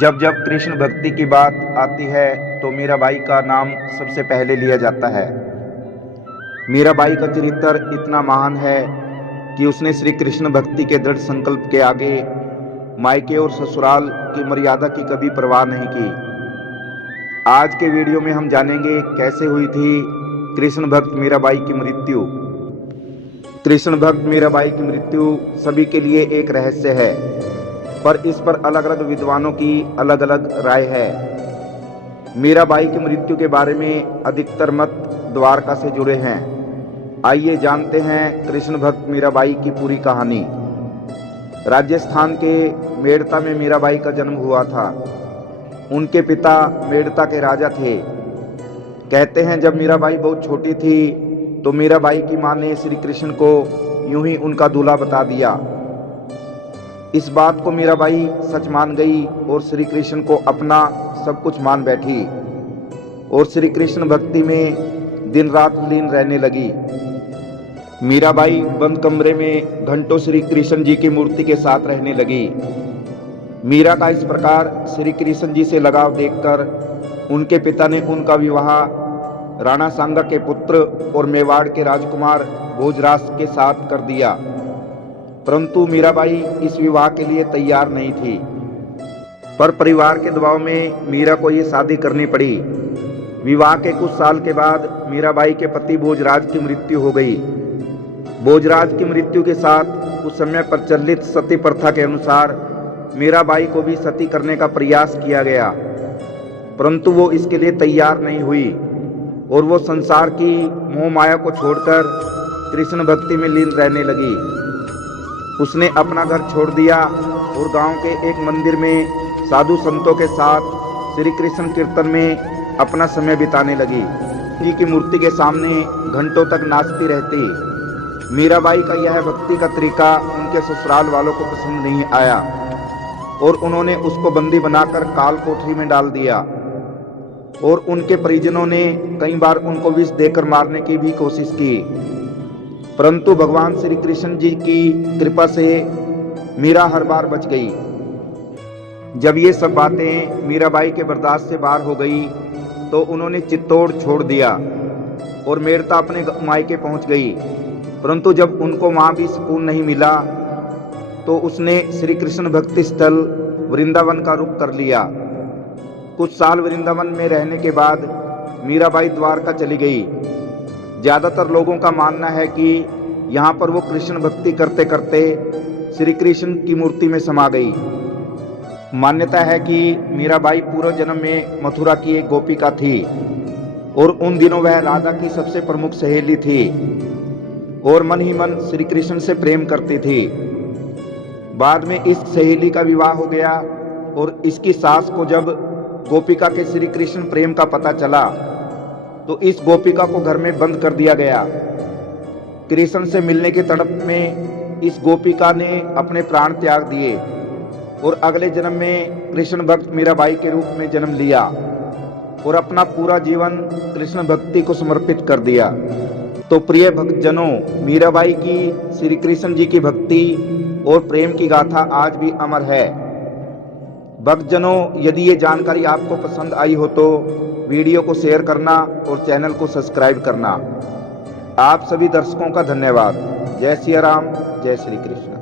जब जब कृष्ण भक्ति की बात आती है तो मीराबाई का नाम सबसे पहले लिया जाता है। मीराबाई का चरित्र इतना महान है कि उसने श्री कृष्ण भक्ति के दृढ़ संकल्प के आगे मायके और ससुराल की मर्यादा की कभी परवाह नहीं की। आज के वीडियो में हम जानेंगे कैसे हुई थी कृष्ण भक्त मीराबाई की मृत्यु। कृष्ण भक्त मीराबाई की मृत्यु सभी के लिए एक रहस्य है, पर इस पर अलग अलग विद्वानों की अलग अलग राय है। मीराबाई की मृत्यु के बारे में अधिकतर मत द्वारका से जुड़े हैं। आइए जानते हैं कृष्ण भक्त मीराबाई की पूरी कहानी। राजस्थान के मेड़ता में मीराबाई का जन्म हुआ था। उनके पिता मेड़ता के राजा थे। कहते हैं जब मीराबाई बहुत छोटी थी तो मीराबाई की मां ने श्री कृष्ण को यूं ही उनका दूल्हा बता दिया। इस बात को मीराबाई सच मान गई और श्री कृष्ण को अपना सब कुछ मान बैठी और श्री कृष्ण भक्ति में दिन रात लीन रहने लगी। मीराबाई बंद कमरे में घंटों श्री कृष्ण जी की मूर्ति के साथ रहने लगी। मीरा का इस प्रकार श्री कृष्ण जी से लगाव देखकर उनके पिता ने उनका विवाह राणा सांगा के पुत्र और मेवाड़ के राजकुमार भोजराज के साथ कर दिया, परंतु मीराबाई इस विवाह के लिए तैयार नहीं थी। पर परिवार के दबाव में मीरा को ये शादी करनी पड़ी। विवाह के कुछ साल के बाद मीराबाई के पति भोजराज की मृत्यु हो गई। भोजराज की मृत्यु के साथ उस समय प्रचलित सती प्रथा के अनुसार मीराबाई को भी सती करने का प्रयास किया गया, परंतु वो इसके लिए तैयार नहीं हुई और वो संसार की मोह माया को छोड़कर कृष्ण भक्ति में लीन रहने लगी। उसने अपना घर छोड़ दिया और गांव के एक मंदिर में साधु संतों के साथ श्री कृष्ण कीर्तन में अपना समय बिताने लगी। जी की मूर्ति के सामने घंटों तक नाचती रहती। मीराबाई का यह भक्ति का तरीका उनके ससुराल वालों को पसंद नहीं आया और उन्होंने उसको बंदी बनाकर काल कोठरी में डाल दिया और उनके परिजनों ने कई बार उनको विष देकर मारने की भी कोशिश की, परंतु भगवान श्री कृष्ण जी की कृपा से मीरा हर बार बच गई। जब ये सब बातें मीराबाई के बर्दाश्त से बाहर हो गई तो उन्होंने चित्तौड़ छोड़ दिया और मेड़ता अपने मायके पहुंच गई, परंतु जब उनको वहां भी सुकून नहीं मिला तो उसने श्री कृष्ण भक्ति स्थल वृंदावन का रुख कर लिया। कुछ साल वृंदावन में रहने के बाद मीराबाई द्वारका चली गई। ज्यादातर लोगों का मानना है कि यहाँ पर वो कृष्ण भक्ति करते करते श्री कृष्ण की मूर्ति में समा गई। मान्यता है कि मीराबाई पूर्व जन्म में मथुरा की एक गोपिका थी और उन दिनों वह राधा की सबसे प्रमुख सहेली थी और मन ही मन श्री कृष्ण से प्रेम करती थी। बाद में इस सहेली का विवाह हो गया और इसकी सास को जब गोपिका के श्री कृष्ण प्रेम का पता चला तो इस गोपिका को घर में बंद कर दिया गया। कृष्ण से मिलने की तड़प में इस गोपिका ने अपने प्राण त्याग दिए और अगले जन्म में कृष्ण भक्त मीराबाई के रूप में जन्म लिया और अपना पूरा जीवन कृष्ण भक्ति को समर्पित कर दिया। तो प्रिय भक्तजनों, मीराबाई की श्री कृष्ण जी की भक्ति और प्रेम की गाथा आज भी अमर है। भक्तजनों, यदि ये जानकारी आपको पसंद आई हो तो वीडियो को शेयर करना और चैनल को सब्सक्राइब करना। आप सभी दर्शकों का धन्यवाद। जय सिया राम, जय श्री कृष्ण।